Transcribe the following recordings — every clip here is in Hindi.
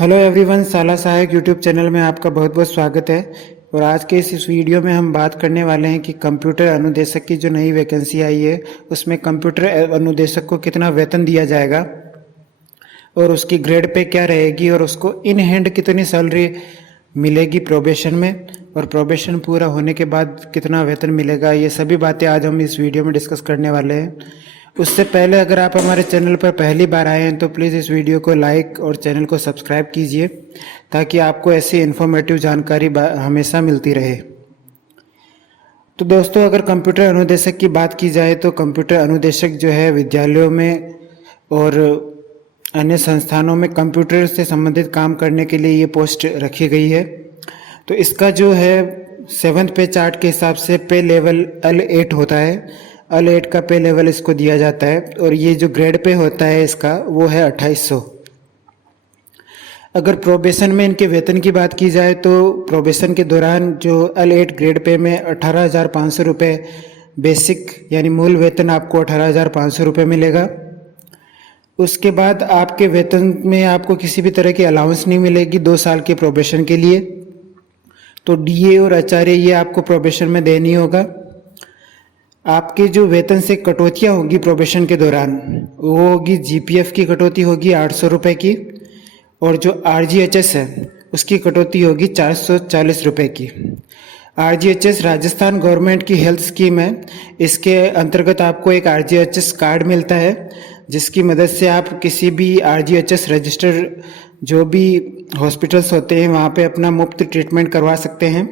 हेलो एवरीवन, साला सहायक यूट्यूब चैनल में आपका बहुत बहुत स्वागत है। और आज के इस वीडियो में हम बात करने वाले हैं कि कंप्यूटर अनुदेशक की जो नई वैकेंसी आई है उसमें कंप्यूटर अनुदेशक को कितना वेतन दिया जाएगा और उसकी ग्रेड पे क्या रहेगी और उसको इन हैंड कितनी सैलरी मिलेगी प्रोबेशन में, और प्रोबेशन पूरा होने के बाद कितना वेतन मिलेगा। ये सभी बातें आज हम इस वीडियो में डिस्कस करने वाले हैं। उससे पहले अगर आप हमारे चैनल पर पहली बार आए हैं तो प्लीज़ इस वीडियो को लाइक और चैनल को सब्सक्राइब कीजिए ताकि आपको ऐसी इन्फॉर्मेटिव जानकारी हमेशा मिलती रहे। तो दोस्तों, अगर कंप्यूटर अनुदेशक की बात की जाए तो कंप्यूटर अनुदेशक जो है विद्यालयों में और अन्य संस्थानों में कंप्यूटर से संबंधित काम करने के लिए ये पोस्ट रखी गई है। तो इसका जो है 7th पे चार्ट के हिसाब से पे लेवल L8 होता है। L8 का पे लेवल इसको दिया जाता है और ये जो ग्रेड पे होता है इसका वो है 2800। अगर प्रोबेशन में इनके वेतन की बात की जाए तो प्रोबेशन के दौरान जो L8 ग्रेड पे में 18,500 रुपये बेसिक यानी मूल वेतन आपको 18,500 रुपये मिलेगा। उसके बाद आपके वेतन में आपको किसी भी तरह की अलाउंस नहीं मिलेगी 2 साल के प्रोबेशन के लिए। तो डीए और आचार्य ये आपको प्रोबेशन में देनी होगा। आपके जो वेतन से कटौतियाँ होगी प्रोबेशन के दौरान वो होगी, जीपीएफ की कटौती होगी 800 रुपये की, और जो आरजीएचएस है उसकी कटौती होगी 440 रुपये की। आरजीएचएस राजस्थान गवर्नमेंट की हेल्थ स्कीम है। इसके अंतर्गत आपको एक आरजीएचएस कार्ड मिलता है जिसकी मदद से आप किसी भी आरजीएचएस रजिस्टर जो भी हॉस्पिटल्स होते हैं वहाँ पे अपना मुफ्त ट्रीटमेंट करवा सकते हैं।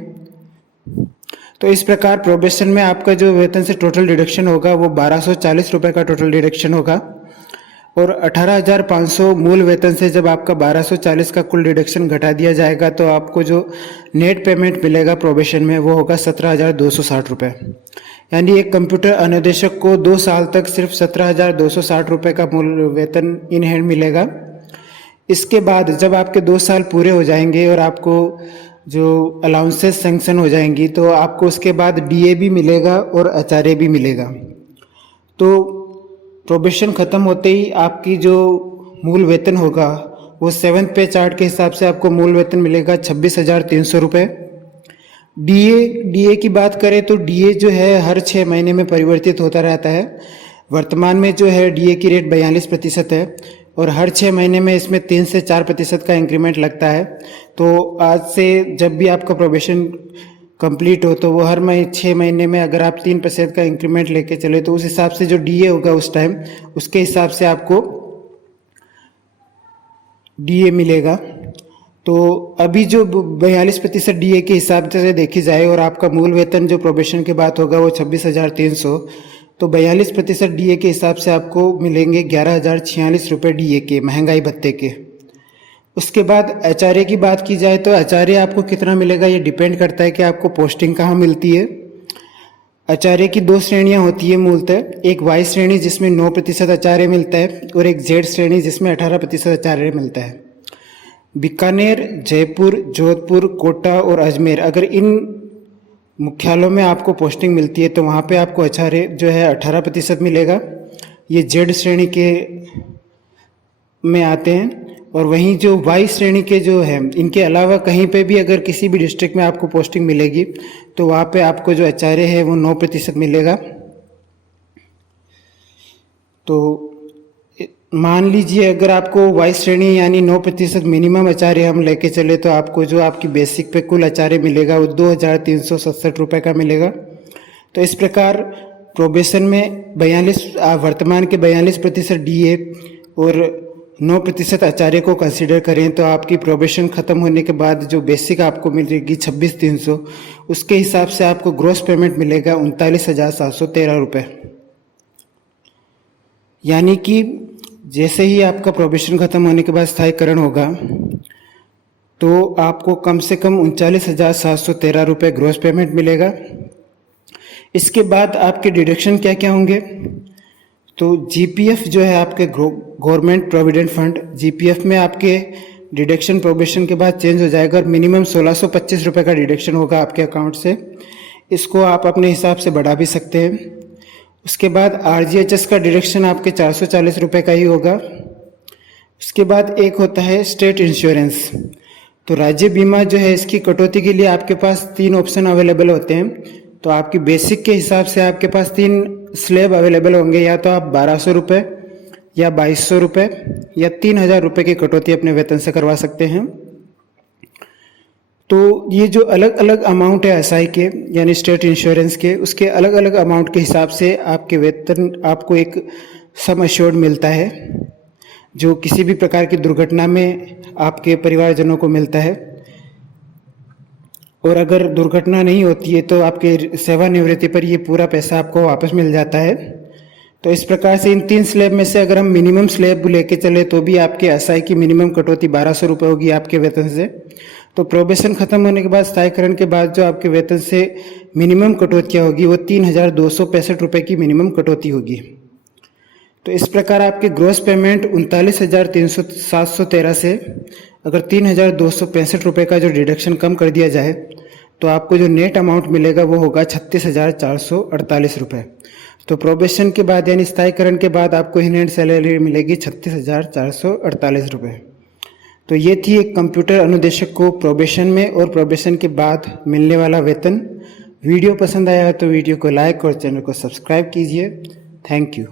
तो इस प्रकार प्रोबेशन में आपका जो वेतन से टोटल डिडक्शन होगा वो 1240 रुपये का टोटल डिडक्शन होगा, और 18,500 मूल वेतन से जब आपका 1240 का कुल डिडक्शन घटा दिया जाएगा तो आपको जो नेट पेमेंट मिलेगा प्रोबेशन में वो होगा 17,260 रुपये। यानी एक कंप्यूटर अनुदेशक को 2 साल तक सिर्फ 17,260 रुपये का मूल वेतन इन हैंड मिलेगा। इसके बाद जब आपके 2 साल पूरे हो जाएंगे और आपको जो अलाउंसेस सेंक्शन हो जाएंगी तो आपको उसके बाद डीए भी मिलेगा और आचार्य भी मिलेगा। तो प्रोबेशन ख़त्म होते ही आपकी जो मूल वेतन होगा वो 7th पे चार्ट के हिसाब से आपको मूल वेतन मिलेगा 26,300 रुपये। डीए की बात करें तो डीए जो है हर 6 महीने में परिवर्तित होता रहता है। वर्तमान में जो है डीए की रेट 42% है और हर 6 महीने में इसमें 3 से 4% का इंक्रीमेंट लगता है। तो आज से जब भी आपका प्रोबेशन कंप्लीट हो तो वो हर 6 महीने में अगर आप 3% का इंक्रीमेंट लेके चले तो उस हिसाब से जो डीए होगा उस टाइम उसके हिसाब से आपको डीए मिलेगा। तो अभी जो 42% डीए के हिसाब से देखी जाए और आपका मूल वेतन जो प्रोबेशन के बाद होगा वो 26,300, तो 42% डीए के हिसाब से आपको मिलेंगे 11,046 रुपये डीए के, महंगाई भत्ते के। उसके बाद आचार्य की बात की जाए तो आचार्य आपको कितना मिलेगा ये डिपेंड करता है कि आपको पोस्टिंग कहाँ मिलती है। आचार्य की 2 श्रेणियाँ होती है मूलतः, एक वाई श्रेणी जिसमें 9% आचार्य मिलता है और एक जेड श्रेणी जिसमें 18% आचार्य मिलता है। बीकानेर, जयपुर, जोधपुर, कोटा और अजमेर, अगर इन मुख्यालयों में आपको पोस्टिंग मिलती है तो वहाँ पे आपको आचार्य जो है 18% मिलेगा। ये जेड श्रेणी के में आते हैं। और वहीं जो वाई श्रेणी के जो है इनके अलावा कहीं पे भी अगर किसी भी डिस्ट्रिक्ट में आपको पोस्टिंग मिलेगी तो वहाँ पे आपको जो आचार्य है वो 9% मिलेगा। तो मान लीजिए अगर आपको वाई श्रेणी यानी 9% मिनिमम आचार्य हम लेके चले तो आपको जो आपकी बेसिक पे कुल आचार्य मिलेगा वो 2,367 रुपये का मिलेगा। तो इस प्रकार प्रोबेशन में वर्तमान के 42% डीए और 9% आचार्य को कंसीडर करें तो आपकी प्रोबेशन ख़त्म होने के बाद जो बेसिक आपको मिलेगी 26,300, उसके हिसाब से आपको ग्रॉस पेमेंट मिलेगा 39,713 रुपये। यानी कि जैसे ही आपका प्रोबेशन ख़त्म होने के बाद स्थायीकरण होगा तो आपको कम से कम 39,713 रुपये ग्रॉस पेमेंट मिलेगा। इसके बाद आपके डिडक्शन क्या क्या होंगे, तो जीपीएफ जो है आपके गवर्नमेंट प्रोविडेंट फंड, जीपीएफ में आपके डिडक्शन प्रोबेशन के बाद चेंज हो जाएगा और मिनिमम 1,625 रुपये का डिडक्शन होगा आपके अकाउंट से। इसको आप अपने हिसाब से बढ़ा भी सकते हैं। उसके बाद आरजीएचएस का डिडक्शन आपके 440 रुपये का ही होगा। उसके बाद एक होता है स्टेट इंश्योरेंस। तो राज्य बीमा जो है इसकी कटौती के लिए आपके पास 3 ऑप्शन अवेलेबल होते हैं। तो आपकी बेसिक के हिसाब से आपके पास 3 स्लैब अवेलेबल होंगे, या तो आप 1200 रुपये या 2200 रुपये या 3000 रुपये की कटौती अपने वेतन से करवा सकते हैं। तो ये जो अलग अलग अमाउंट है एसआई के यानी स्टेट इंश्योरेंस के, उसके अलग अलग अमाउंट के हिसाब से आपके वेतन आपको एक सम एश्योर्ड मिलता है, जो किसी भी प्रकार की दुर्घटना में आपके परिवारजनों को मिलता है। और अगर दुर्घटना नहीं होती है तो आपके सेवानिवृत्ति पर ये पूरा पैसा आपको वापस मिल जाता है। तो इस प्रकार से इन 3 स्लैब में से अगर हम मिनिमम स्लैब लेके चले तो भी आपके एसआई की मिनिमम कटौती 1200 रुपये होगी आपके वेतन से। तो प्रोबेशन खत्म होने के बाद, स्थायीकरण के बाद जो आपके वेतन से मिनिमम कटौतियाँ होगी वो 3265 रुपये की मिनिमम कटौती होगी। तो इस प्रकार आपके ग्रॉस पेमेंट 39,713 से अगर 3,265 रुपये का जो डिडक्शन कम कर दिया जाए तो आपको जो नेट अमाउंट मिलेगा वो होगा 36,448 रुपये। तो प्रोबेशन के बाद यानी स्थायीकरण के बाद आपको ही नेट सैलरी मिलेगी 36,448 रुपये। तो ये थी एक कंप्यूटर अनुदेशक को प्रोबेशन में और प्रोबेशन के बाद मिलने वाला वेतन। वीडियो पसंद आया तो वीडियो को लाइक और चैनल को सब्सक्राइब कीजिए। Thank you.